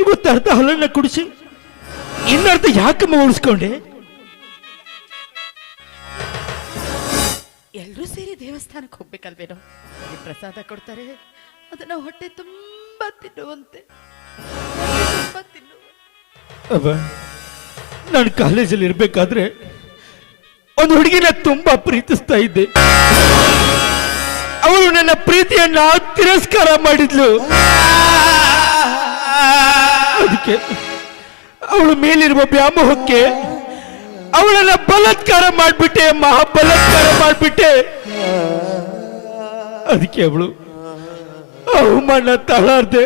ಇವತ್ತು ಅರ್ಧ ಹಾಲನ್ನ ಕುಡಿಸಿ ಇನ್ನರ್ಧ ಯಾಕಮ್ಮ ಉಳಿಸ್ಕೊಂಡೆ? ಎಲ್ಲರೂ ಸೇರಿ ದೇವಸ್ಥಾನಕ್ಕೆ ಹೋಗ್ಬೇಕಲ್ವೇನೋ, ಪ್ರಸಾದ ಕೊಡ್ತಾರೆ, ಅದನ್ನ ಹೊಟ್ಟೆ ತುಂಬಾ ತಿನ್ನುವಂತೆ. ನಾನು ಕಾಲೇಜಲ್ಲಿ ಇರ್ಬೇಕಾದ್ರೆ ಒಂದು ಹುಡುಗಿನ ತುಂಬಾ ಪ್ರೀತಿಸ್ತಾ ಇದ್ದೆ. ಅವಳು ನನ್ನ ಪ್ರೀತಿಯನ್ನ ತಿರಸ್ಕಾರ ಮಾಡಿದ್ಲು. ಅದಕ್ಕೆ ಅವಳು ಮೇಲಿರುವ ವ್ಯಾಮೋಹಕ್ಕೆ ಅವಳನ್ನ ಬಲಾತ್ಕಾರ ಮಾಡ್ಬಿಟ್ಟೆ, ಮಹಾಬಲಾತ್ಕಾರ ಮಾಡ್ಬಿಟ್ಟೆ. ಅದಕ್ಕೆ ಅವಳು ಅವಮಾನ ತಳಾರ್ದೆ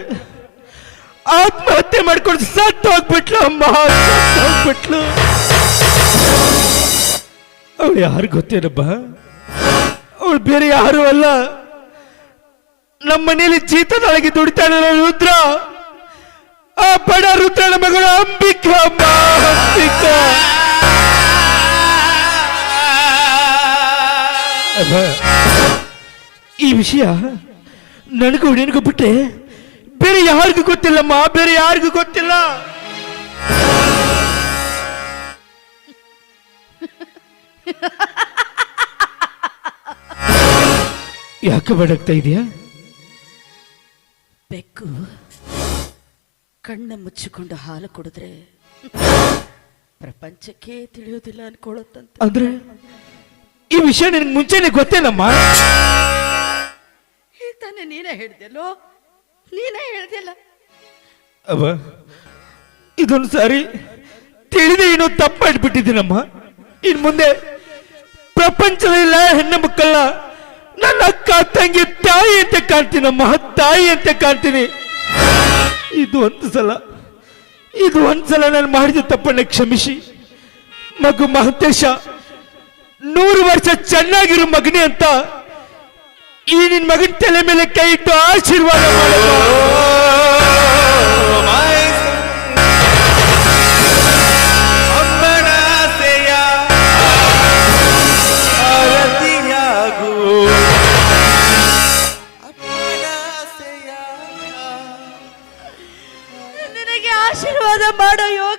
ಆತ್ಮಹತ್ಯೆ ಮಾಡ್ಕೊಂಡು ಸತ್ತು ಹೋಗ್ಬಿಟ್ಲು. ಹೋಗ್ಬಿಟ್ಲು. ಅವಳು ಯಾರು ಗೊತ್ತೇನಬ್ಬ? ಅವಳು ಬೇರೆ ಯಾರು ಅಲ್ಲ, ನಮ್ಮ ಮನೆಯಲ್ಲಿ ಜೀತದೊಳಗೆ ದುಡಿತಾಳೆ ರುದ್ರ, ಆ ಬಡ ರುದ್ರನ ಮಗಳು ಅಂಬಿಕಾ. ಅಂಬಿಕಾ ಈ ವಿಷಯ ನನಗೂ ನಿನಗೂ ಬಿಟ್ಟೆ ಬೇರೆ ಯಾರಿಗೂ ಗೊತ್ತಿಲ್ಲಮ್ಮ, ಬೇರೆ ಯಾರಿಗೂ ಗೊತ್ತಿಲ್ಲ. ಯಾಕೆ ಬಡಕ್ತಾ ಇದೆಯಾ? ಬೆಕ್ಕು ಕಣ್ಣ ಮುಚ್ಚಿಕೊಂಡು ಹಾಲು ಕುಡಿದ್ರೆ ಪ್ರಪಂಚಕ್ಕೆ ತಿಳಿಯೋದಿಲ್ಲ ಅನ್ಕೊಳ್ಳುತ್ತಂತೆ. ಅಂದ್ರೆ ಈ ವಿಷಯ ನಿನಗೆ ಮುಂಚೆನೆ ಗೊತ್ತೇನಮ್ಮ? ತಾನೆ ನೀನೇ ಹೇಳ್ದೆಲ್ಲೋ, ನೀನೇ ಹೇಳ್ದಿಲ್ಲ. ಅವ ಇದೊಂದು ಸಾರಿ ತಿಳಿದೇ ಏನೋ ತಪ್ಪು ಮಾಡಿಬಿಟ್ಟಿದ್ದೀನಮ್ಮ. ಇನ್ ಮುಂದೆ ಪ್ರಪಂಚದಲ್ಲ ಹೆಣ್ಣು ಮಕ್ಕಳ ನನ್ನ ಅಕ್ಕ ತಂಗಿ ತಾಯಿ ಅಂತ ಕಾಣ್ತೀನಮ್ಮ, ತಾಯಿ ಅಂತ ಕಾಣ್ತೀನಿ. ಇದು ಒಂದ್ಸಲ ನಾನು ಮಾಡಿದ ತಪ್ಪನ್ನ ಕ್ಷಮಿಸಿ. ಮಗು ಮಹಂತೇಶ 100 ವರ್ಷ ಚೆನ್ನಾಗಿರೋ ಮಗನೇ ಅಂತ ಈ ನಿನ್ ಮಗನ ತಲೆ ಮೇಲೆ ಕೈ ಇಟ್ಟು ಆಶೀರ್ವಾದ ಮಾಡುವ. ನಿನಗೆ ಆಶೀರ್ವಾದ ಮಾಡೋ ಯೋಗ್ಯ